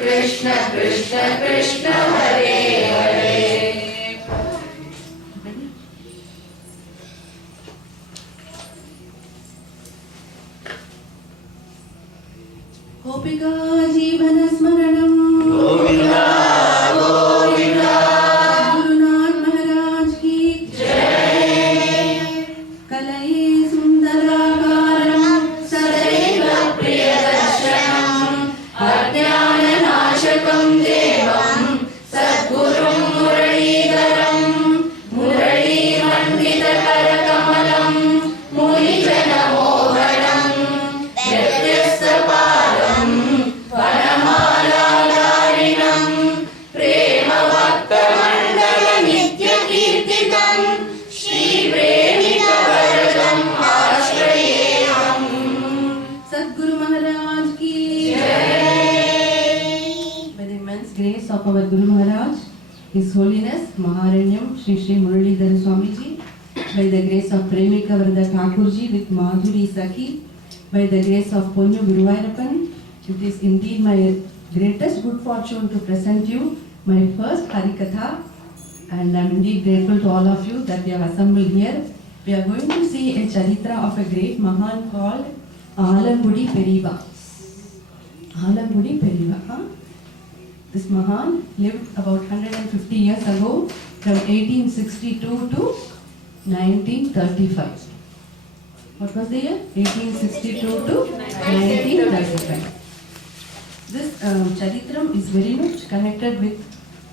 Krishna Krishna Krishna Hare Hare. Gopika Jeevana Smaranam Govinda Govinda. Gurunath Maharaj Ki Jai. Kalaye Sundarakaram Sadaiva Priyadarshanam Ajnananashakam Devam Sadgurum Muralidharam Murali Mandita Karakamalam Mulijana Mohanam Nirtyastaparam Vanamala-dharinam Prema-bhakta Mandala Nitya Kirtitam Shri Premika Varadam Ashrayeham. Sadguru Maharaj Ki By the immense grace of our Guru Maharaj, His Holiness Maharanyam Shri Shri Muralidhara Swamiji, by the grace of Premika Varada Thakurji with Madhuri Sakhi, by the grace of Ponnu Guruvayurappan, it is indeed my greatest good fortune to present you my first Harikatha, and I am indeed grateful to all of you that we have assembled here. We are going to see a charitra of a great Mahan called Alangudi Periva. Alangudi Periva. This Mahan lived about 150 years ago, from 1862 to 1935. What was the year? 1862 to 1935. This Charitram is very much connected with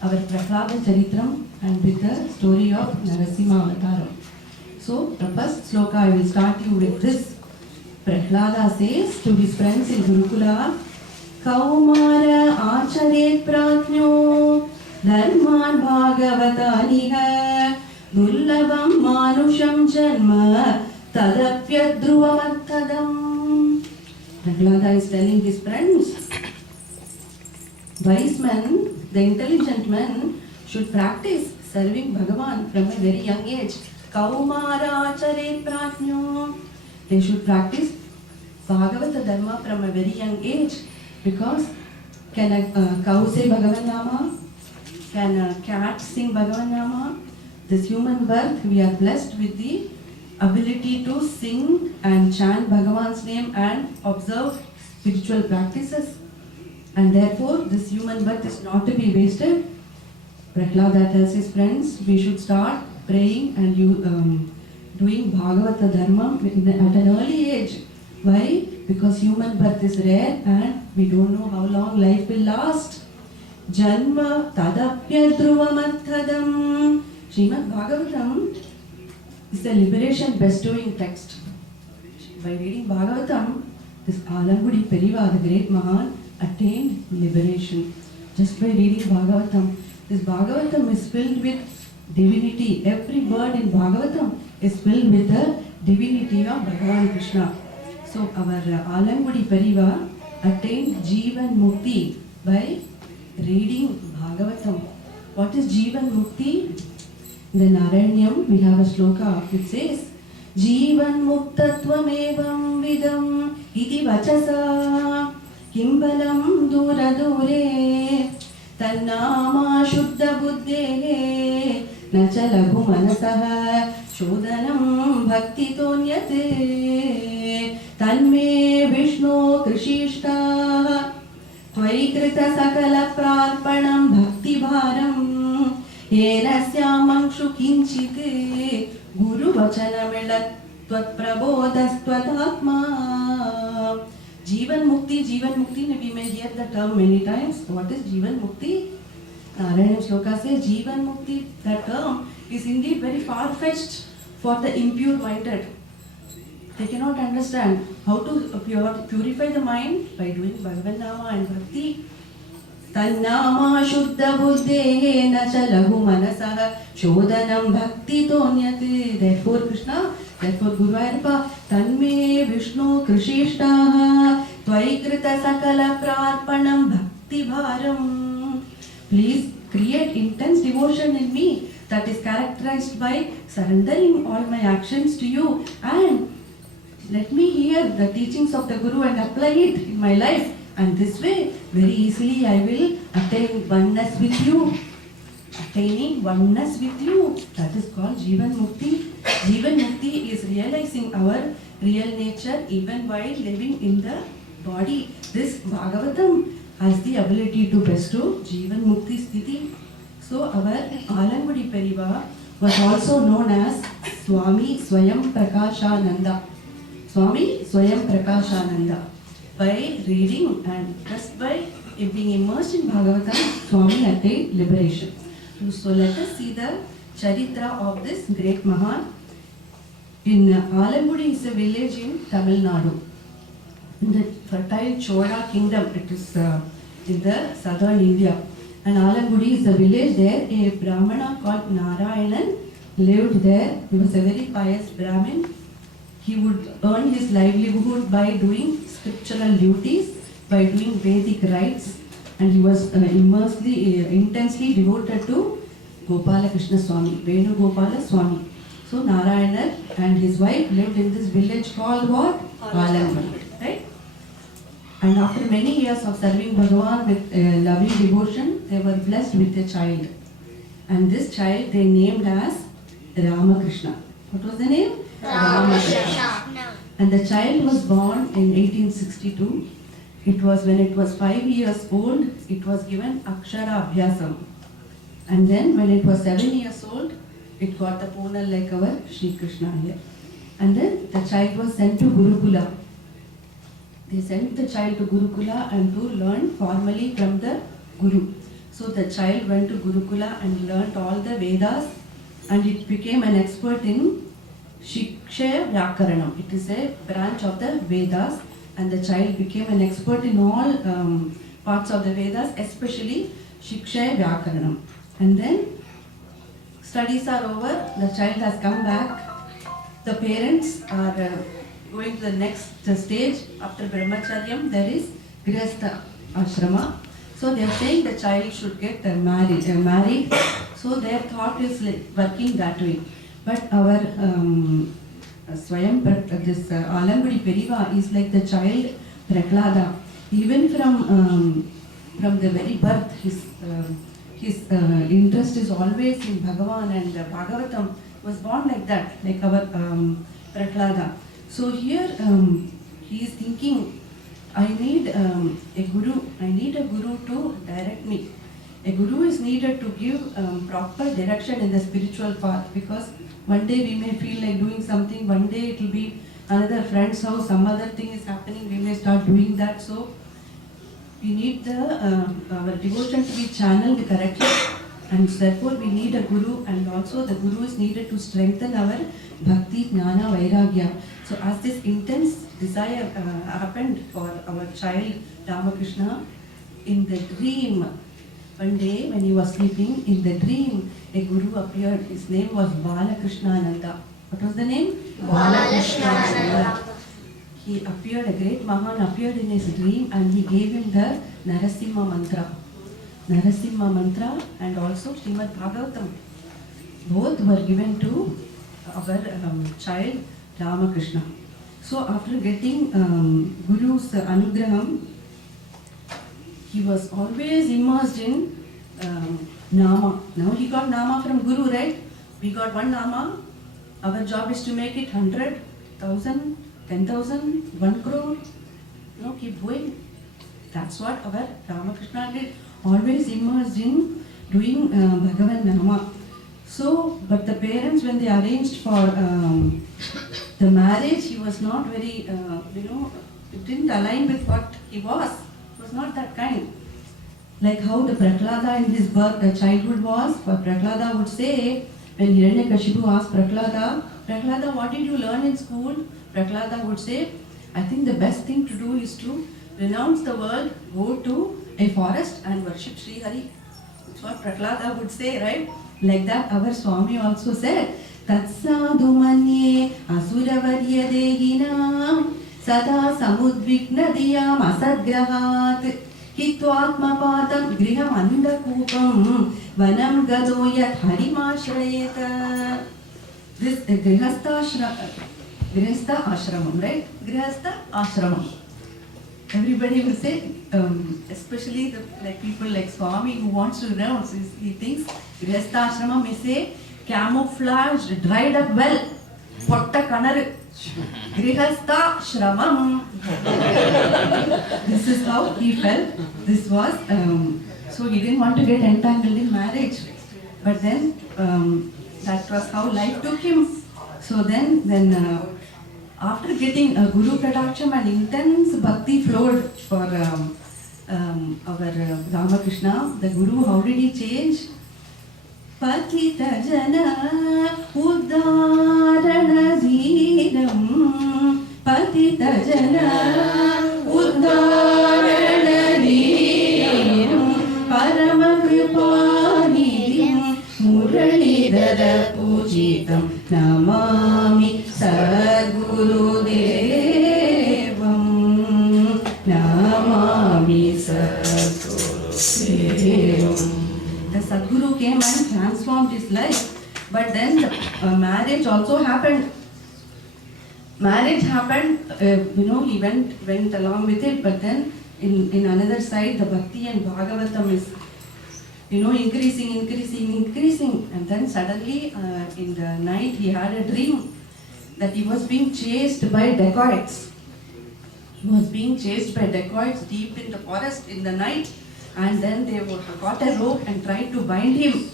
our Prahlada Charitram and with the story of Narasimha Avataram. So, the first sloka I will start you with this. Prahlada says to his friends in Gurukula, Kaumara Acharet Pratnyo Dharman Bhagavataniha Dullabam Manusham Janma Tadapyadruvamatadam. Prahlada is telling his friends, wise men, the intelligent men, should practice serving Bhagavan from a very young age. Kaumara Acharet Pratnyo. They should practice Bhagavata Dharma from a very young age, because can a cow say Bhagavan Nama? Can a cat sing Bhagavan Nama? This human birth, we are blessed with the ability to sing and chant Bhagavan's name and observe spiritual practices. And therefore, this human birth is not to be wasted. Prahlada tells his friends, we should start praying and doing Bhagavata Dharma at an early age. Why? Because human birth is rare and we don't know how long life will last. Janma Tadapya Dhruvamatthadam. Srimad Bhagavatam is a liberation bestowing text. By reading Bhagavatam, this Alangudi Periva, the great Mahan, attained liberation. Just by reading Bhagavatam. This Bhagavatam is filled with divinity. Every word in Bhagavatam is filled with the divinity of Bhagavan Krishna. So our Alangudi Periva attained Jeevan Mukti by reading Bhagavatam. What is Jeevan Mukti? In the Narayanyam we have a sloka which says, Jeevan Muktatvamevam vidam iti vachasa kimbalam dura dure tannama shuddha buddhe nacha laghu manasaha shodhanam bhakti tonyate tanme vishnu krishishta tvaikrita sakala prarpanam bhakti bharam yenasyamankshu kinchite guru vachanamilat tvat prabodhastvatatma. Jeevan Mukti, we may hear the term many times. What is Jeevan Mukti? Narayana Shloka says Jeevan Mukti, that term is indeed very far-fetched for the impure minded. They cannot understand how to purify the mind by doing Bhagavan Nama and Bhakti. Tannama shuddha buddhe nacha lahu manasaha shodhanam bhakti tonyate. Therefore Krishna, therefore Guruvayurappa, tanme Vishnu krishishtaha tvaikrita sakala prarpanam bhakti bharam. Please create intense devotion in me that is characterized by surrendering all my actions to you, and let me hear the teachings of the Guru and apply it in my life And this way, very easily I will attain oneness with you. Attaining oneness with you. That is called Jivan Mukti. Jivan Mukti is realizing our real nature even while living in the body. This Bhagavatam has the ability to bestow Jivan Mukti Sthiti. So our Alangudi Periva was also known as Swami Swayam Prakashananda. Swami Swayam Prakashananda. By reading and just by being immersed in Bhagavatam, Swami attained liberation. So let us see the Charitra of this great Mahan. In Alangudi is a village in Tamil Nadu. In the fertile Chola kingdom, it is in the southern India. And Alangudi is a village there. A Brahmana called Narayanan lived there. He was a very pious Brahmin. He would earn his livelihood by doing scriptural duties, by doing Vedic rites, and he was intensely devoted to Gopala Krishna Swami, Venu Gopala Swami. So Narayana and his wife lived in this village called what? Alangudi, right? And after many years of serving Bhagavan with loving devotion, they were blessed with a child. And this child they named as Ramakrishna. What was the name? Ramakrishna. And the child was born in 1862. It was when it was 5 years old, it was given Akshara Abhyasam. And then when it was 7 years old, it got the Ponal like our Sri Krishna here. And then the child was sent to Gurukula. They sent the child to Gurukula and to learn formally from the Guru. So the child went to Gurukula and learnt all the Vedas, and it became an expert in Shiksha Vyakaranam. It is a branch of the Vedas, and the child became an expert in all parts of the Vedas, especially Shiksha Vyakaranam. And then studies are over, the child has come back, the parents are going to the next stage. After Brahmacharyam, there is Grihastha Ashrama. So they are saying the child should get married. So their thought is like working that way. But our this Alangudi Periva is like the child Prahlada. Even from the very birth, his interest is always in Bhagavan, and Bhagavatam was born like that, like our Prahlada. So here he is thinking, I need a guru. I need a guru to direct me. A guru is needed to give proper direction in the spiritual path, because one day we may feel like doing something, one day it will be another friend's house, some other thing is happening, we may start doing that. So we need our devotion to be channeled correctly, and therefore we need a guru, and also the guru is needed to strengthen our bhakti, jnana, vairagya. So as this intense desire happened for our child Ramakrishna, in the dream, one day when he was sleeping, in the dream a guru appeared. His name was Balakrishnananda. What was the name? Balakrishnananda. He appeared, a great Mahan appeared in his dream, and he gave him the Narasimha mantra. Narasimha mantra and also Srimad Bhagavatam. Both were given to our child Ramakrishna. So after getting Guru's Anugraham, he was always immersed in Nama. Now he got Nama from Guru, right? We got one Nama. Our job is to make it 100, 1,000, 10,000, 1 crore. No, keep going. That's what our Ramakrishna did. Always immersed in doing Bhagavan Nama. So, but the parents, when they arranged for the marriage, he was not very, it didn't align with what he was. It was not that kind. Like how the Prahlada in his birth, the childhood was, for Prahlada would say, when Hiranyakashipu asked Prahlada, what did you learn in school? Prahlada would say, I think the best thing to do is to renounce the world, go to a forest and worship Sri Hari. That's what Prahlada would say, right? Like that, our Swami also said, Tatsadu manye asuravarya dehinam sada samudvignadiyam asadgrahat hitvatmapadam griham andakupam vanam gadoyat harimashrayeta. This Grihastha ashramam, right? Grihastha ashramam. everybody will say, especially like people like Swami who wants to renounce, he thinks Grihastha may say camouflaged, dried up well, potta kanaru, Grihastha Shramam. This is how he felt. This was, so he didn't want to get entangled in marriage. But then that was how life took him. So then after getting a Guru Pradaksham and intense bhakti flowed for our Ramakrishna, the Guru, how did he change? Patita jana uddharana dheeram, Patita jana uddharana dheeram, Parama kripanidhim Muralidhara pujitam Namami Sadguru Devam, Namami Sadguru Devam. The Sadguru came and transformed his life, but then marriage also happened. Marriage happened, he went along with it, but then in another side, the Bhakti and Bhagavatam is increasing, and then suddenly in the night he had a dream that he was being chased by dacoits. He was being chased by dacoits deep in the forest in the night, and then they got a rope and tried to bind him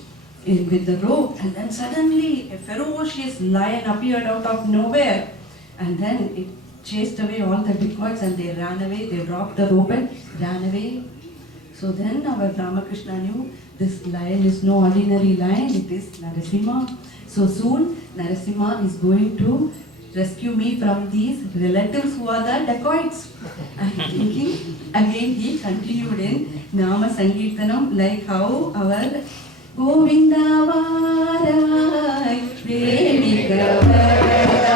with the rope, and then suddenly a ferocious lion appeared out of nowhere, and then it chased away all the dacoits and they ran away. They dropped the rope and ran away. So then our Ramakrishna knew this lion is no ordinary lion, it is Narasimha. So soon Narasimha is going to rescue me from these relatives who are the dacoits. And thinking, again he continued in Nama Sankirtanam, like how our Govinda Varai Devika Varada,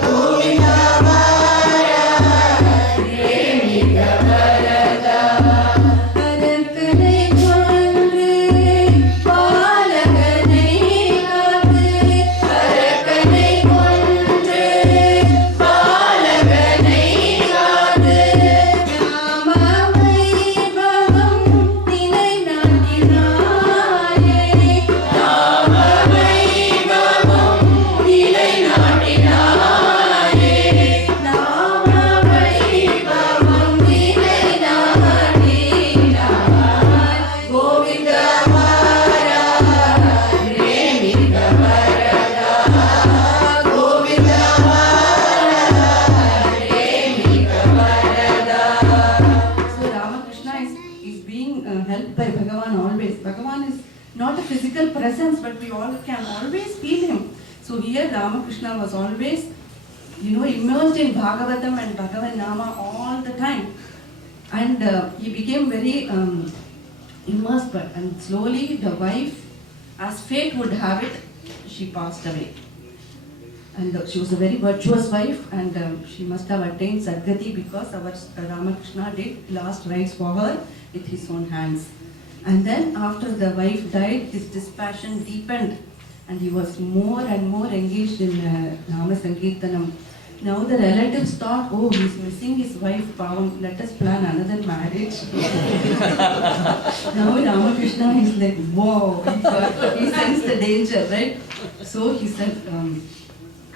Govinda Varai Devika Varada, Parakanai Kondu, Palakanai Kaadu, Parakanai Kondu, Palakanai Kaadu, Namamai Bhavam Nilai Naatinaye, Namamai Bhavam Nilai Naatinaye, Namamai Bhavam Nilai Naatinaye, Govinda Varada, Premika Varada, Govinda Varada, Premika Varada. So Ramakrishna is being helped by Bhagavan always. Bhagavan is not a physical presence, but we all can always feel him. So here Ramakrishna was always, immersed in Bhagavatam and Bhagavan Nama all the time. And he became very immersed, and slowly the wife, as fate would have it, she passed away. And she was a very virtuous wife, and she must have attained Sadgati because our Ramakrishna did last rites for her with his own hands. And then after the wife died, his dispassion deepened and he was more and more engaged in Nama Sankirtanam. Now the relatives thought, oh, he's missing his wife, Pavam, let us plan another marriage. Now Ramakrishna is like, wow, he sensed the danger, right? So he said,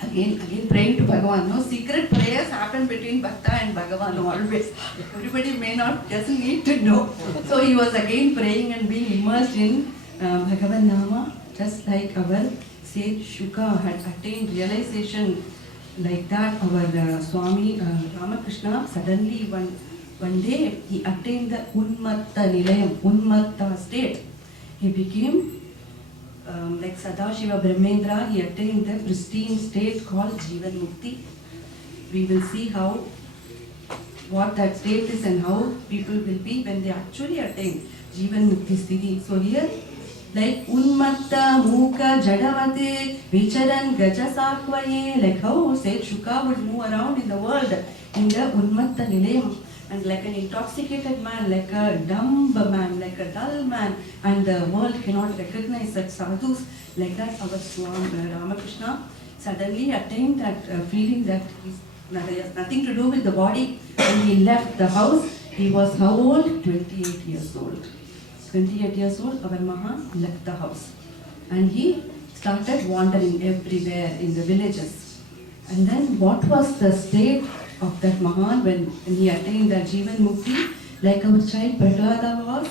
again praying to Bhagavan. No, secret prayers happen between Bhakta and Bhagavan always. Everybody doesn't need to know. So he was again praying and being immersed in Bhagavan Nama, just like our sage Shuka had attained realization. Like that, our Swami Ramakrishna, suddenly one day he attained the Unmatta Nilayam, Unmatta state. He became like Sadashiva Brahmendra, he attained the pristine state called Jivan Mukti. We will see what that state is and how people will be when they actually attain Jivan Mukti Sthiti. So here, like Unmatta Muka Jadavate Vicharan Gaja Sakvaye, like how said Shuka would move around in the world in the Unmatta Nilayam. And like an intoxicated man, like a dumb man, like a dull man, and the world cannot recognize such sadhus, like that our Swami Ramakrishna suddenly attained that feeling that He has nothing to do with the body. When he left the house, he was how old? 28 years old. 28 years old, our Mahan left the house. And he started wandering everywhere in the villages. And then what was the state of that Mahan when he attained the Jivan Mukti? Like our child Prahlada was.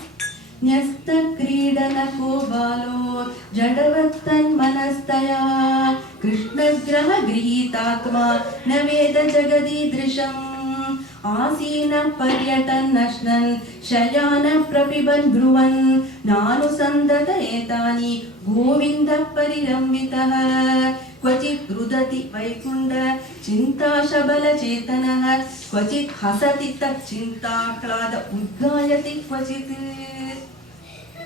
Nyasta Kridana Kobalo Jadavattan Manastaya Krishna Graha Grihitatma Naveda Jagadi Drisham Asina Paryatan Nashnan Shayana Prapiban Bruvan Nanu Sandata Etani Govinda Parirambitaha Kvachit Rudati Vaikunda Chinta Shabala Chetanaha Kvachit Hasati Tak Chinta Klada Udgayati Kvachit.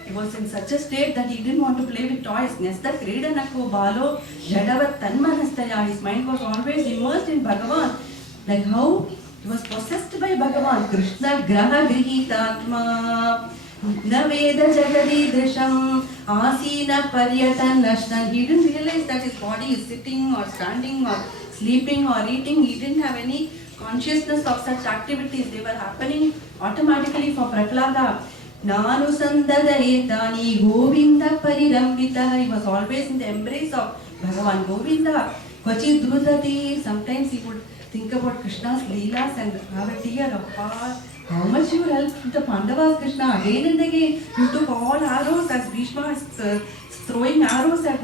He was in such a state that he didn't want to play with toys. Nesta Kridanako Balo Jadavat Tanmanastaya. His mind was always immersed in Bhagavan. Like how he was possessed by Bhagavan. Krishna Graha Grihitatma Naveda Jagadi Drisham Asina Paryatan Nashnan. He didn't realize that his body is sitting or standing or sleeping or eating. He didn't have any consciousness of such activities. They were happening automatically for Prahlada. Nanu Sandadaetani Govinda Parirambita. He was always in the embrace of Bhagavan Govinda. Kvachit Drudati. Sometimes he would think about Krishna's leelas and have a tear of heart. How much you helped the Pandavas, Krishna, again and again. You took all arrows as Bhishma is throwing arrows at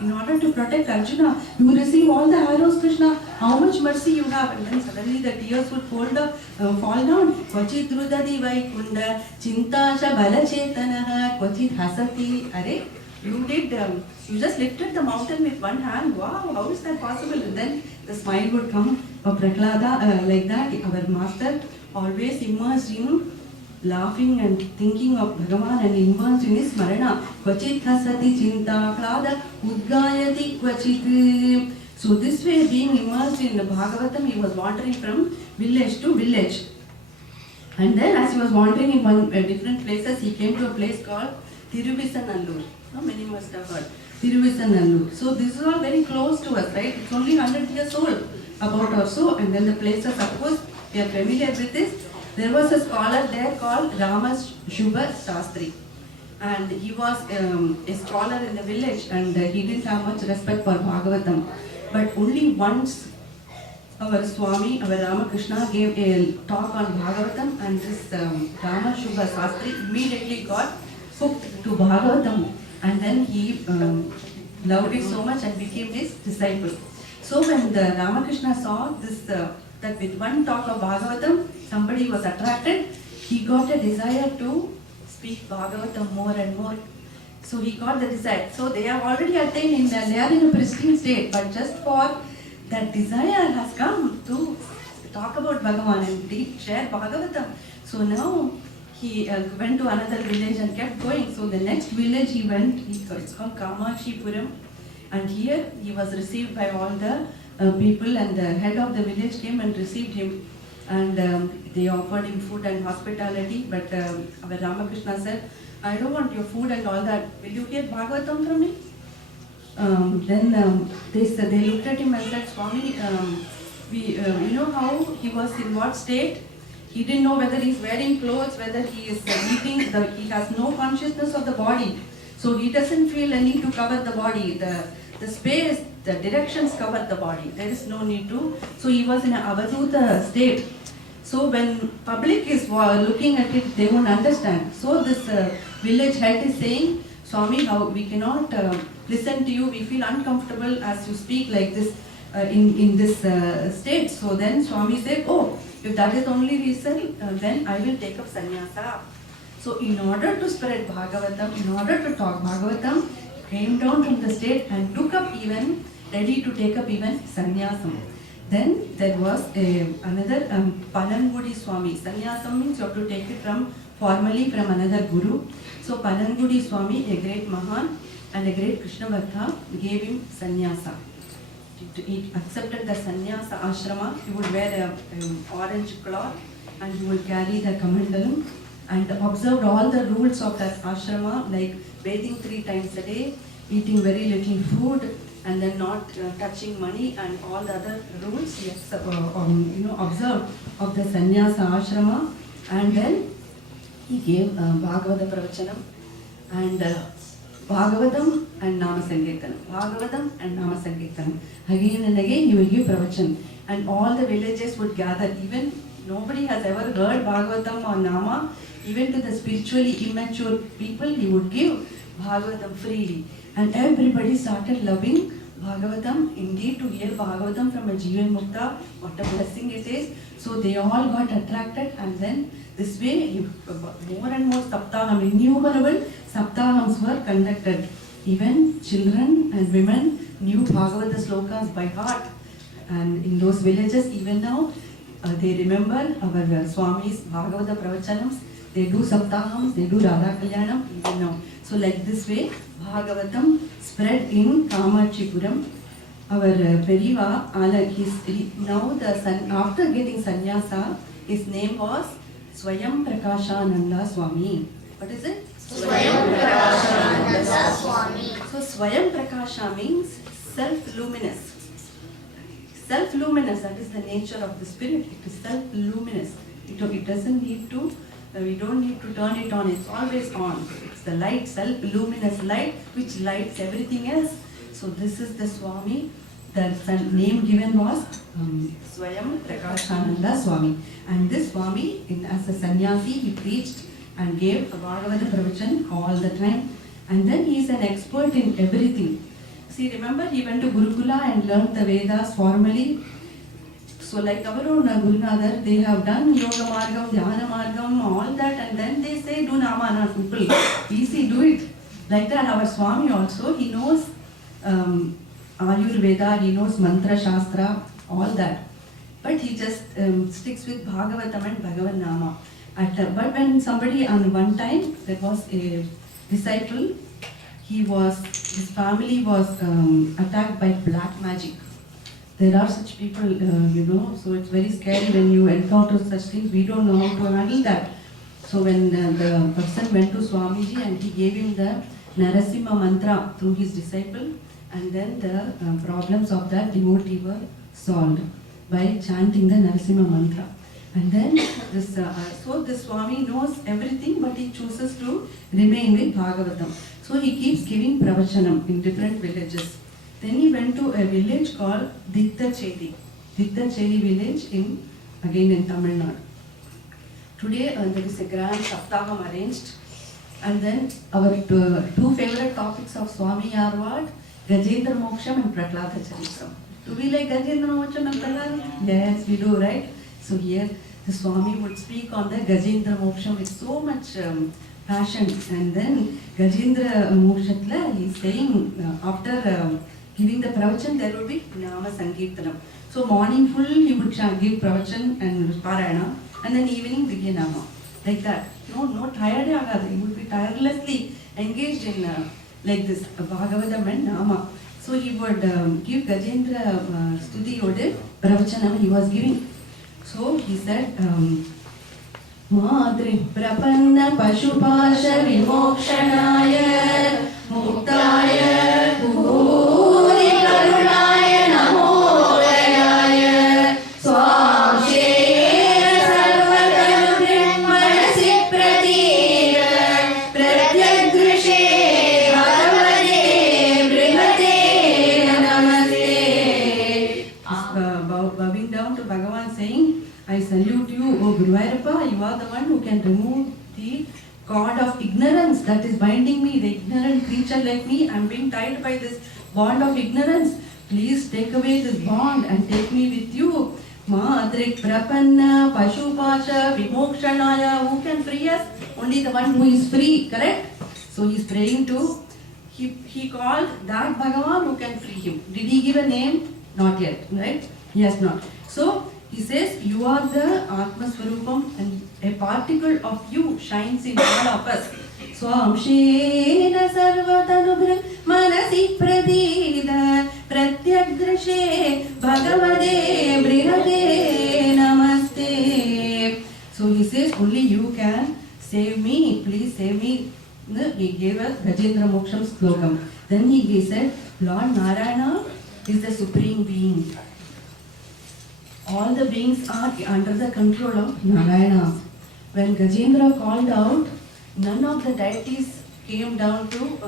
in order to protect Arjuna. You receive all the arrows, Krishna. How much mercy you have. And then suddenly the tears would fall down. Kvachit Drudadi Vaikunda Chintasha Balachetanaha Kvachit Hasati. Are you did, you just lifted the mountain with one hand. Wow, how is that possible? And then the smile would come for Prahlada like that. Our master always immersed in laughing and thinking of Bhagavan and immersed in his smarana. Kvachit hasati chinta klada udgayati kvachit. So this way, being immersed in the Bhagavatam, he was wandering from village to village. And then as he was wandering in different places, he came to a place called Thiruvisanallur. Many must have heard. Thiruvisanallur. So this is all very close to us, right? It's only 100 years old, about or so. And then the places, of course, we are familiar with this. There was a scholar there called Ramashubha Shastri. And he was a scholar in the village, and he didn't have much respect for Bhagavatam. But only once our Swami, our Ramakrishna, gave a talk on Bhagavatam, and this Ramashubha Shastri immediately got hooked to Bhagavatam. And then he loved it so much and became his disciple. So when the Ramakrishna saw this, that with one talk of Bhagavatam, somebody was attracted, he got a desire to speak Bhagavatam more and more. So he got the desire. So they have already attained, they are in a pristine state, but just for that desire has come to talk about Bhagavan and share Bhagavatam. So now he went to another village and kept going. So the next village he went, it's called Kamakshipuram, and here he was received by all the people, and the head of the village came and received him, and they offered him food and hospitality. But our Ramakrishna said, I don't want your food and all that. Will you hear Bhagavatam from me? Then they looked at him and said, Swami, you know how he was in what state? He didn't know whether he's wearing clothes, whether he is eating. He has no consciousness of the body. So he doesn't feel a need to cover the body. The space, the directions cover the body. There is no need to. So he was in an avaduta state. So when public is looking at it, they won't understand. So this village head is saying, Swami, how we cannot listen to you. We feel uncomfortable as you speak like this in this state. So then Swami said, oh, if that is the only reason, then I will take up sannyasa. So in order to spread Bhagavatam, in order to talk Bhagavatam, came down from the state and took up even, ready to take up even sannyasam. Then there was another Panangudi Swami. Sannyasam means you have to take it formally from another guru. So Panangudi Swami, a great Mahan and a great Krishna Bhakta, gave him sannyasa. He accepted the sannyasa ashrama. He would wear an orange cloth and he would carry the kamandalam and observed all the rules of that ashrama, like bathing 3 times a day, eating very little food, and then not touching money and all the other rules he observed of the sannyasa ashrama, and then he gave Bhagavata Pravachanam and Bhagavatam and Nama Sankirtanam. Bhagavatam and Nama Sankirtanam. Again and again he will give Pravachan, and all the villages would gather. Even nobody has ever heard Bhagavatam or Nama. Even to the spiritually immature people he would give Bhagavatam freely. And everybody started loving Bhagavatam. Indeed, to hear Bhagavatam from a Jivan Mukta, what a blessing it is. So they all got attracted, and then this way more and more Saptaham, innumerable Saptahams were conducted. Even children and women knew Bhagavata slokas by heart. And in those villages, even now, they remember our Swami's Bhagavata Pravachanams. They do Saptahams, they do Radha Kalyanam, even now. So like this way, Bhagavatam spread in Kamachipuram. Our Periva, after getting sannyasa, his name was Swayam Prakashananda Swami. What is it? Swayam Prakashananda Swami. So Swayam Prakasha means self-luminous. Self-luminous, that is the nature of the spirit. It is self-luminous. It doesn't need to, we don't need to turn it on. It's always on. It's the light, self-luminous light, which lights everything else. So this is the Swami. The name given was Swayam Prakashananda Swami. And this Swami, as a sannyasi, he preached and gave a Bhagavata Pravachan all the time. And then he is an expert in everything. See, remember, he went to Gurukula and learned the Vedas formally. So like our own Gurunadhar, they have done Yoga Margam, Dhyana Margam, all that, and then they say, do Namana, simple, easy, do it. Like that, our Swami also, he knows Ayurveda, he knows Mantra Shastra, all that. But he just sticks with Bhagavatam and Bhagavan Nama. But when somebody, on one time, there was a disciple, his family was attacked by black magic. There are such people, so it's very scary when you encounter such things. We don't know how to handle that. So when the person went to Swamiji and he gave him the Narasimha mantra through his disciple, and then the problems of that devotee were solved by chanting the Narasimha mantra. And then this Swami knows everything, but he chooses to remain with Bhagavatam. So he keeps giving pravachanam in different villages. Then he went to a village called Dittachedi village again in Tamil Nadu. Today there is a grand Saptaham arranged, and then our two favorite topics of Swami are what? Gajendra Moksham and Prahlada Charitam. Do we like Gajendra Moksham and Prahlada? Yes, we do, right? So here the Swami would speak on the Gajendra Moksham with so much passion, and then Gajendra Mokshatla he is saying after giving the pravachan there would be Nama Sankirtanam. So morning full he would give pravachan and Parayana, and then evening Divya Nama. Like that. No tired agada. He would be tirelessly engaged in like this Bhagavatam and Nama. So he would give Gajendra Stuti Ode pravachanam he was giving. So he said, Madri Prapanna Pashupasha Vimokshanaya Muktaya Bhuri Karunaya Namodayaya Swamshena Sarvakaru Manasi Pratira Pratyagrishe Bhagavate Brihate Namaste. Bowing down to Bhagavan saying, I salute you, O Guruvayurappa, you are the one who can remove the cord of ignorance that is binding me, the ignorant creature like me. I am being tied by this bond of ignorance. Please take away this bond and take me with you. Madrik Prapanna Pashupasha Vimokshanaya. Who can free us? Only the one who is free, correct? So he is praying to, he called that Bhagavan who can free him. Did he give a name? Not yet, right? He has not. So he says, you are the Atma Swarupam, and a particle of you shines in all of us. Swamshena sarvatanubhra manasi pradida pratyagrishe bhagavade brihade namaste. So he says, only you can save me. Please save me. He gave us Gajendra Moksham slokam. Then he said, Lord Narayana is the supreme being. All the beings are under the control of Narayana. When Gajendra called out, none of the deities came down to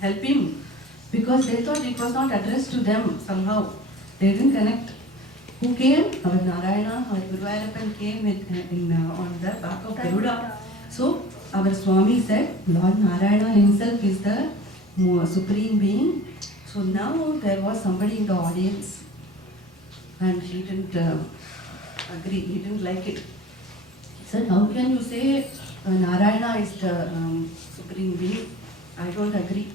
help him because they thought it was not addressed to them somehow. They didn't connect. Who came? Our Narayana, our Guruvayurappan came on the back of Garuda. So our Swami said, Lord Narayana himself is the supreme being. So now there was somebody in the audience and he didn't agree, he didn't like it. He said, how can you say Narayana is the supreme being? I don't agree.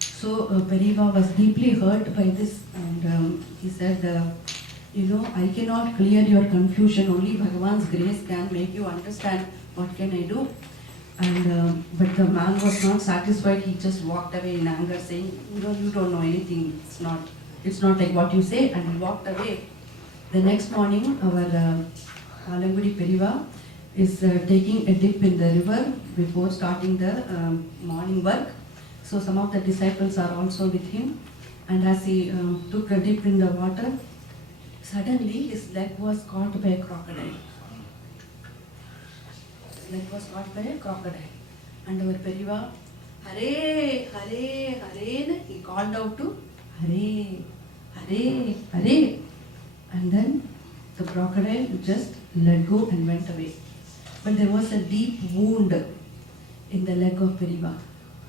So Periva was deeply hurt by this and he said, I cannot clear your confusion, only Bhagavan's grace can make you understand what can I do. And but the man was not satisfied, he just walked away in anger saying, you don't know anything, it's not like what you say, and he walked away. The next morning, our Alangudi Periva is taking a dip in the river before starting the morning work. So some of the disciples are also with him, and as he took a dip in the water, suddenly his leg was caught by a crocodile. His leg was caught by a crocodile. And our Periva, Hare, Hare, Hare, he called out to Hare, Hare, Hare. And then the crocodile just let go and went away. But there was a deep wound in the leg of Periva.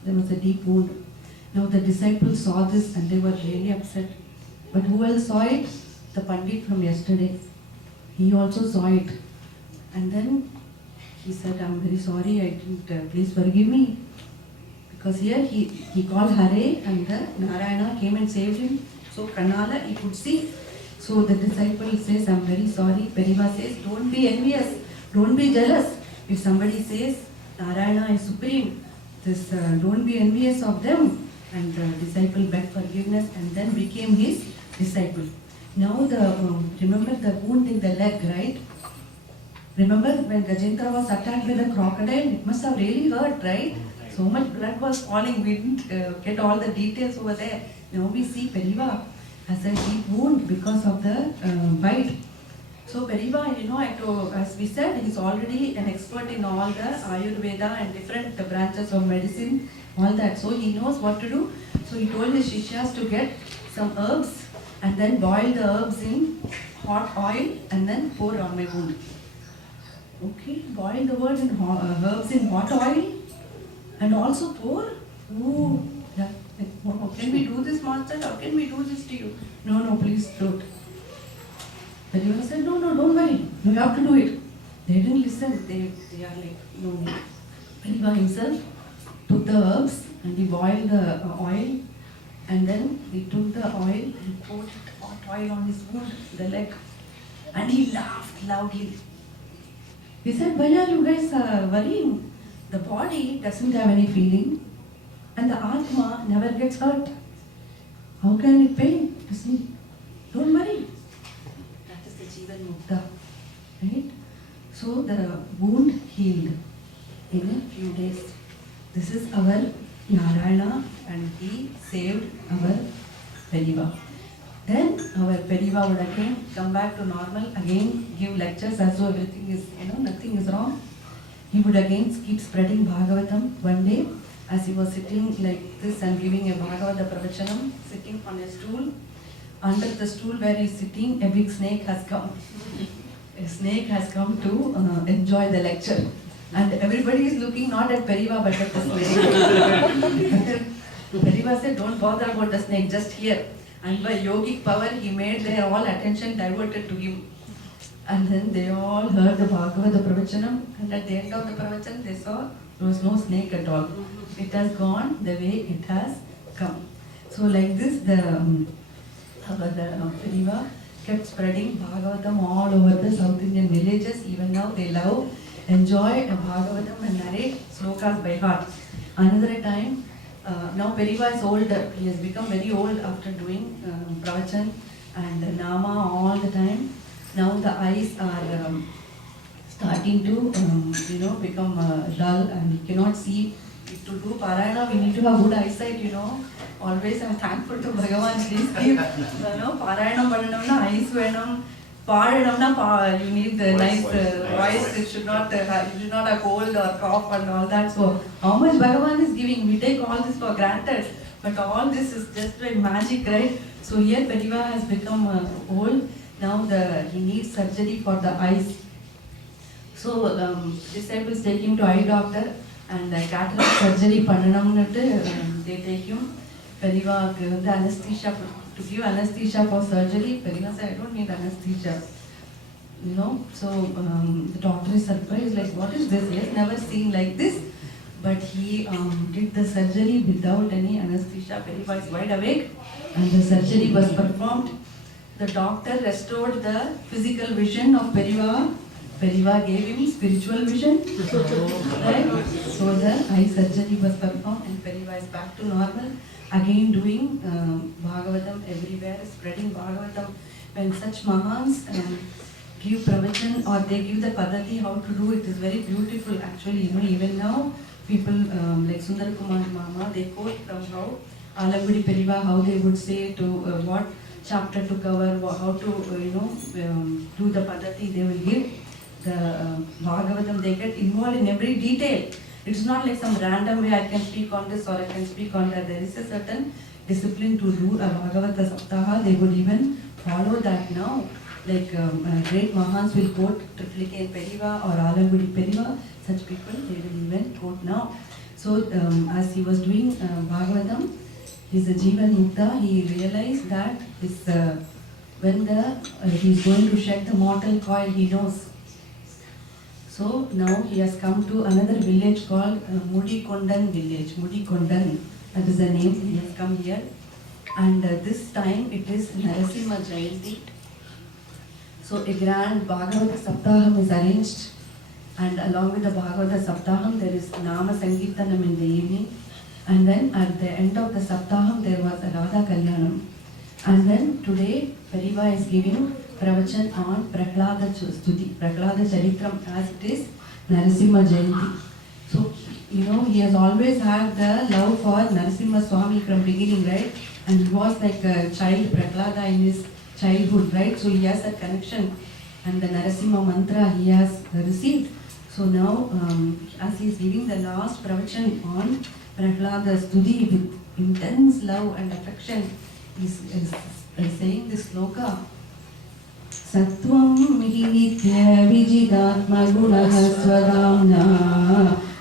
There was a deep wound. Now the disciples saw this and they were really upset. But who else saw it? The Pandit from yesterday. He also saw it. And then he said, I'm very sorry, I didn't, please forgive me. Because here he called Hare and the Narayana came and saved him. So Kanala, he could see. So the disciple says, I'm very sorry. Periva says, don't be envious, don't be jealous. If somebody says Narayana is supreme, don't be envious of them. And the disciple begged forgiveness and then became his disciple. Now remember the wound in the leg, right? Remember when Gajendra was attacked by the crocodile, it must have really hurt, right? So much blood was falling, we didn't get all the details over there. Now we see Periva has a deep wound because of the bite. So Periva, as we said, he's already an expert in all the Ayurveda and different branches of medicine, all that. So he knows what to do. So he told his Shishyas to get some herbs and then boil the herbs in hot oil and then pour on my wound. Okay, boil the herbs in hot oil and also pour. Ooh, yeah. How can we do this, Master? How can we do this to you? No, please don't. Periva said, no, don't worry. You have to do it. They didn't listen. They are like, no. Periva himself took the herbs and he boiled the oil and then he took the oil and poured hot oil on his wound, the leg. And he laughed loudly. He said, why are you guys worrying? The body doesn't have any feeling and the Atma never gets hurt. How can it pain? Don't worry. That is the Jivan Mukta. Right? So the wound healed in a few days. This is our Narayana and he saved our Periva. Then our Periva would again come back to normal, again give lectures as though everything is, nothing is wrong. He would again keep spreading Bhagavatam. One day, as he was sitting like this and giving a Bhagavata Pravachanam, sitting on a stool, under the stool where he is sitting, a big snake has come. A snake has come to enjoy the lecture. And everybody is looking not at Periva but at the snake. Periva said, don't bother about the snake, just here. And by yogic power, he made their all attention diverted to him. And then they all heard the Bhagavata Pravachanam, and at the end of the Pravachan, they saw there was no snake at all. It has gone the way it has come. So like this, the Periva kept spreading Bhagavatam all over the South Indian villages. Even now they love, enjoy Bhagavatam and narrate slokas by heart. Another time, now Periva is older. He has become very old after doing pravachan and nama all the time. Now the eyes are starting to become dull and we cannot see. To do Parayana, we need to have good eyesight. Always I'm thankful to Bhagavan. Please keep, Parayana Padanamna, eyes venam. You need the nice voice. It should not you should not have cold or cough and all that. So how much Bhagavan is giving? We take all this for granted. But all this is just like magic, right? So here Periva has become old. Now he needs surgery for the eyes. So disciples take him to eye doctor and cataract surgery pananamnattu they take him. Periva the anesthesia to give anesthesia for surgery. Periva said, I don't need anesthesia. So the doctor is surprised, like, what is this? He has never seen like this. But he did the surgery without any anesthesia. Periva is wide awake and the surgery was performed. The doctor restored the physical vision of Periva. Periva gave him spiritual vision. Right? So the eye surgery was performed and Periva is back to normal. Again doing Bhagavatam everywhere, spreading Bhagavatam. When such Mahans give pravachan or they give the padati how to do it is very beautiful actually. Even now people like Sundar Kumar Mama, they quote from how Alambudi Periva, how they would say to what chapter to cover, how to do the padati they will give. The Bhagavatam, they get involved in every detail. It's not like some random way I can speak on this or I can speak on that. There is a certain discipline to do a Bhagavata Saptaha. They would even follow that now. Like great Mahans will quote Triplicate Periva or Alambudi Periva. Such people, they will even quote now. So as he was doing Bhagavatam, he's a Jivan Mukta, he realized that when he's going to shed the mortal coil, he knows. So now he has come to another village called Mudikondan village. Mudikondan, that is the name. He has come here. And this time it is Narasimha Jayanti. So a grand Bhagavata Saptaham is arranged. And along with the Bhagavata Saptaham, there is Nama Sankirtanam in the evening. And then at the end of the Saptaham, there was a Radha Kalyanam. And then today, Periva is giving pravachan on Prahlada Stuti, Prahlada Charitram, as it is Narasimha Jayanti. So, he has always had the love for Narasimha Swami from beginning, right? And he was like a child, Prahlada in his childhood, right? So he has a connection. And the Narasimha mantra he has received. So now, as he is giving the last pravachan on Prahlada Stuti with intense love and affection, he is saying this sloka. Sattvam hi nitya vijidatma gunaha swadamna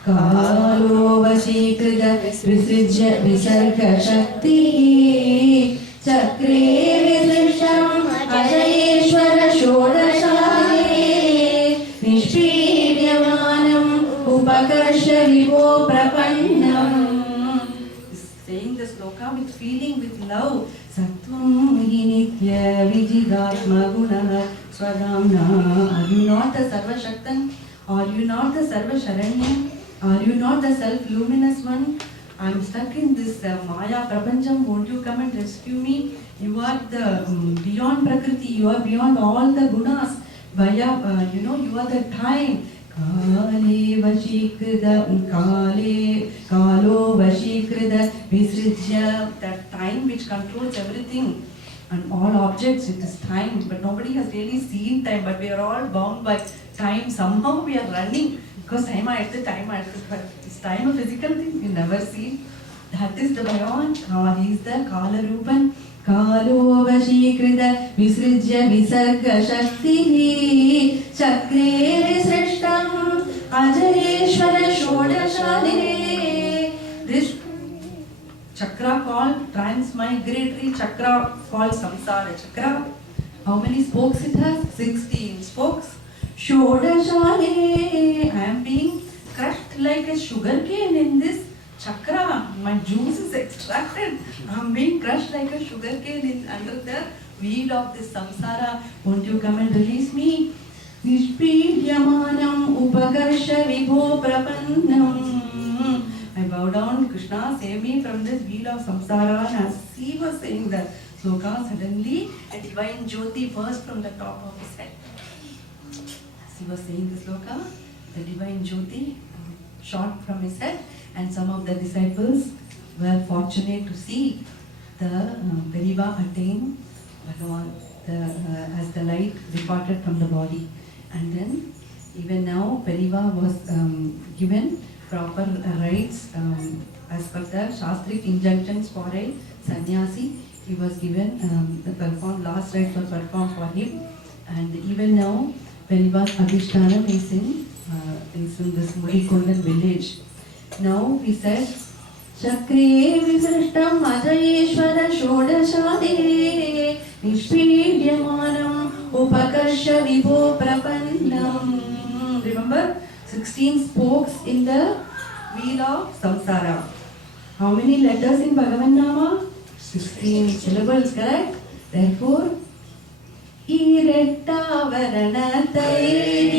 kalo vashikrita visrijya visarga shakti chakre visrisham ajayeshwara shodashale nishpiryamanam upakarsha vivo prapannam. Saying the sloka with feeling, with love. Sattvam hi nitya vijidatma gunaha swadamna. Are you not the Sarva Shaktan? Are you not the Sarva Sharanyam? Are you not the self-luminous one? I am stuck in this Maya Prapancham. Won't you come and rescue me? You are the beyond Prakriti. You are beyond all the gunas. You are the time. Kale vashikrida, kalo vashikrida, visrijya, that time which controls everything and all objects, it is time. But nobody has really seen time, but we are all bound by time. Somehow we are running because time, but is time a physical thing? We never see. That is the Bhagavan. He is the Kala Rupan. Kalo vashikrida visrijya visarga shakti chakre visrishtam ajayeshwara shodashale. This chakra called transmigratory chakra called samsara chakra. How many spokes it has? 16 spokes. Shodashale. I am being crushed like a sugar cane in this chakra. My juice is extracted. I am being crushed like a sugar cane under the wheel of this samsara. Won't you come and release me? Nishpidyamanam upakarsha vibho prapannam. I bow down, Krishna, save me from this wheel of samsara. And as he was saying that sloka, suddenly a divine jyoti burst from the top of his head. he was saying the sloka, the divine Jyoti shot from his head, and some of the disciples were fortunate to see the Periva attain Bhagavan as the light departed from the body. And then even now Periva was given proper rights as per the Shastric injunctions for a sannyasi. He was given last rites were performed for him, and even now Periva's Adhishtanam is in this Murikundan village. Now he said, Chakre Visrishtam Ajayeshwara Shodashade Nishpidyamanam Upakarsha Vibho Prapannam. Remember, 16 spokes in the wheel of samsara. How many letters in Bhagavan Nama? 16 syllables, correct? Therefore, Iretta Hare